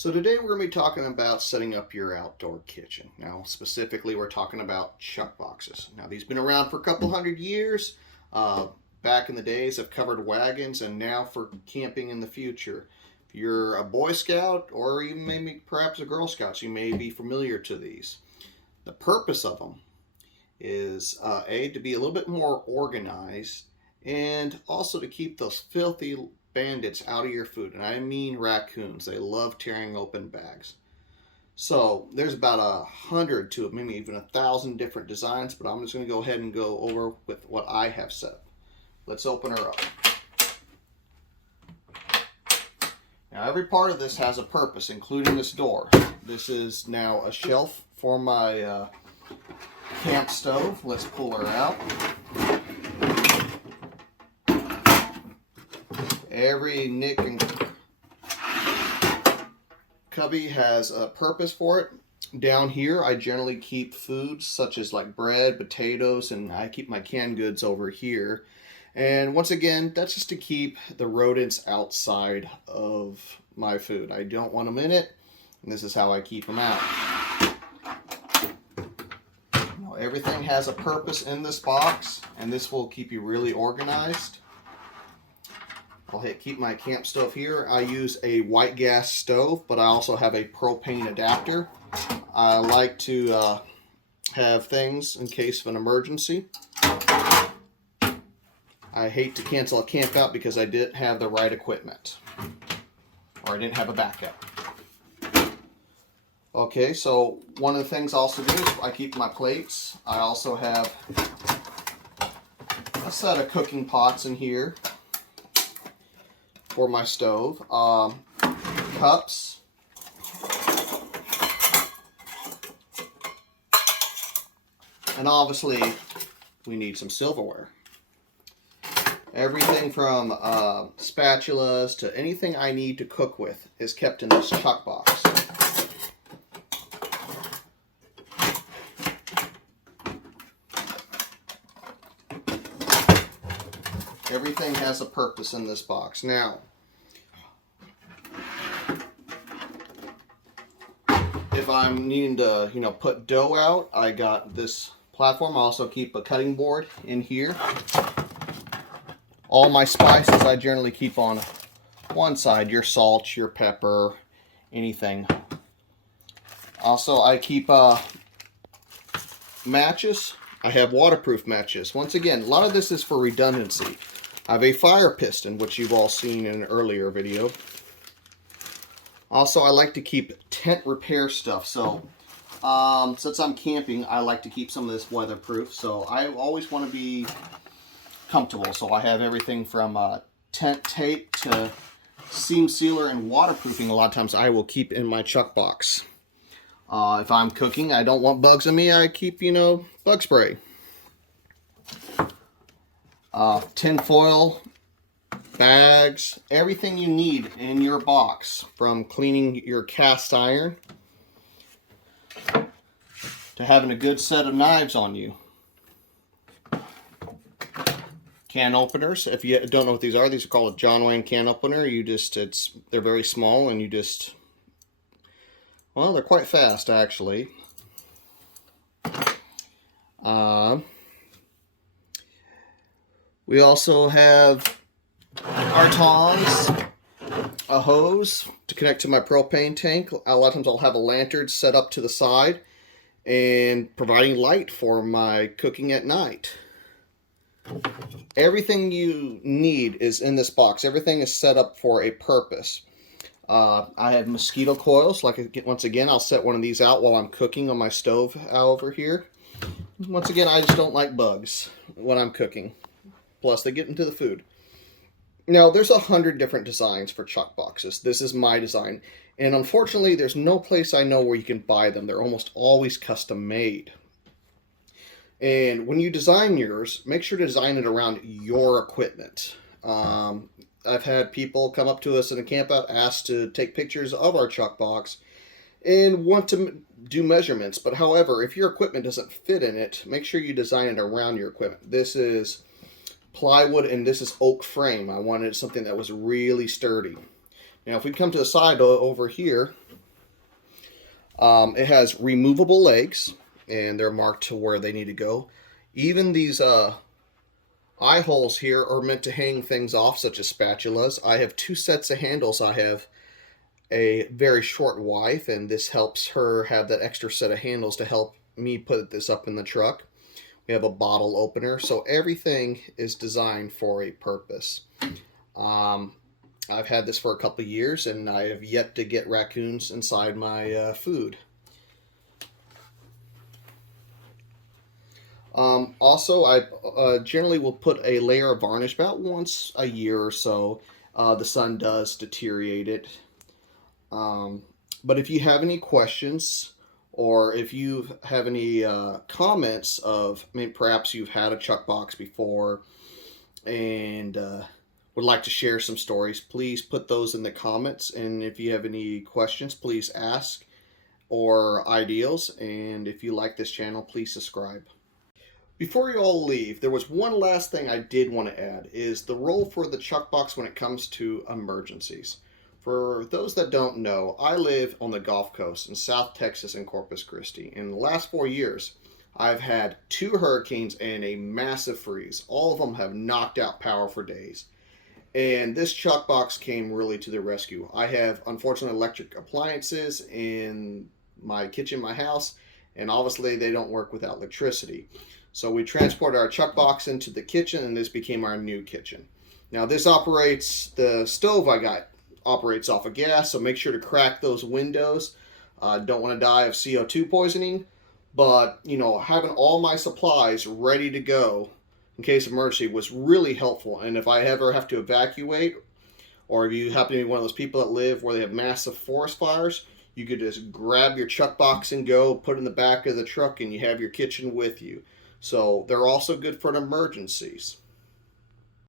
So today we're going to be talking about setting up your outdoor kitchen. Now specifically we're talking about chuck boxes. Now these have been around for a couple hundred years. Back in the days of covered wagons, and now for camping in the future. If you're a Boy Scout or even maybe perhaps a Girl Scout, you may be familiar to these. The purpose of them is to be a little bit more organized, and also to keep those filthy bandits out of your food. And I mean raccoons. They love tearing open bags. So there's about 100 to maybe even 1,000 different designs, but I'm just going to go ahead and go over with what I have set up. Let's open her up. Now every part of this has a purpose, including this door. This is now a shelf for my camp stove. Let's pull her out. Every nick and cubby has a purpose for it. Down here I generally keep foods such as like bread, potatoes, and I keep my canned goods over here. And once again, that's just to keep the rodents outside of my food. I don't want them in it, and this is how I keep them out. Now, everything has a purpose in this box, and this will keep you really organized. I'll keep my camp stove here. I use a white gas stove, but I also have a propane adapter. I like to have things in case of an emergency. I hate to cancel a camp out because I didn't have the right equipment, or I didn't have a backup. Okay, so one of the things I also do is I keep my plates. I also have a set of cooking pots in here for my stove, cups, and obviously we need some silverware. Everything from spatulas to anything I need to cook with is kept in this chuck box. Everything has a purpose in this box. Now, if I'm needing to, put dough out, I got this platform. I also keep a cutting board in here. All my spices I generally keep on one side, your salt, your pepper, anything. Also, I keep matches. I have waterproof matches. Once again, a lot of this is for redundancy. I have a fire piston, which you've all seen in an earlier video. Also, I like to keep tent repair stuff. So, since I'm camping, I like to keep some of this weatherproof. So, I always want to be comfortable. So, I have everything from tent tape to seam sealer and waterproofing. A lot of times, I will keep in my chuck box. If I'm cooking, I don't want bugs on me, I keep, bug spray. Tin foil, bags, everything you need in your box, from cleaning your cast iron to having a good set of knives on you. Can openers. If you don't know what these are called a John Wayne can opener. They're very small, and well, they're quite fast, actually. We also have our tongs, a hose to connect to my propane tank. A lot of times I'll have a lantern set up to the side and providing light for my cooking at night. Everything you need is in this box. Everything is set up for a purpose. I have mosquito coils. Once again, I'll set one of these out while I'm cooking on my stove over here. Once again, I just don't like bugs when I'm cooking. Plus, they get into the food. Now, there's 100 different designs for chuck boxes. This is my design. And unfortunately, there's no place I know where you can buy them. They're almost always custom made. And when you design yours, make sure to design it around your equipment. I've had people come up to us in a camp out, ask to take pictures of our chuck box and want to do measurements. But however, if your equipment doesn't fit in it, make sure you design it around your equipment. This is plywood and this is oak frame. I wanted something that was really sturdy. Now if we come to the side over here, It has removable legs, and they're marked to where they need to go. Even these eye holes here are meant to hang things off, such as spatulas. I have two sets of handles. I have a very short wife, and this helps her have that extra set of handles to help me put this up in the truck. We have a bottle opener, so everything is designed for a purpose. I've had this for a couple of years, and I have yet to get raccoons inside my food. Also, I generally will put a layer of varnish about once a year or so. The sun does deteriorate it. But if you have any questions, or if you have any comments of, perhaps you've had a chuck box before and would like to share some stories, please put those in the comments. And if you have any questions, please ask, or ideals. And if you like this channel, please subscribe. Before you all leave, there was one last thing I did want to add, is the role for the chuck box when it comes to emergencies. For those that don't know, I live on the Gulf Coast in South Texas and Corpus Christi. In the last 4 years, I've had 2 hurricanes and a massive freeze. All of them have knocked out power for days. And this chuck box came really to the rescue. I have, unfortunately, electric appliances in my kitchen, my house, and obviously they don't work without electricity. So we transported our chuck box into the kitchen, and this became our new kitchen. Now this operates, the stove I got operates off of gas, so make sure to crack those windows. Don't want to die of CO2 poisoning, but having all my supplies ready to go in case of emergency was really helpful. And if I ever have to evacuate, or if you happen to be one of those people that live where they have massive forest fires, you could just grab your chuck box and go, put it in the back of the truck, and you have your kitchen with you. So they're also good for emergencies.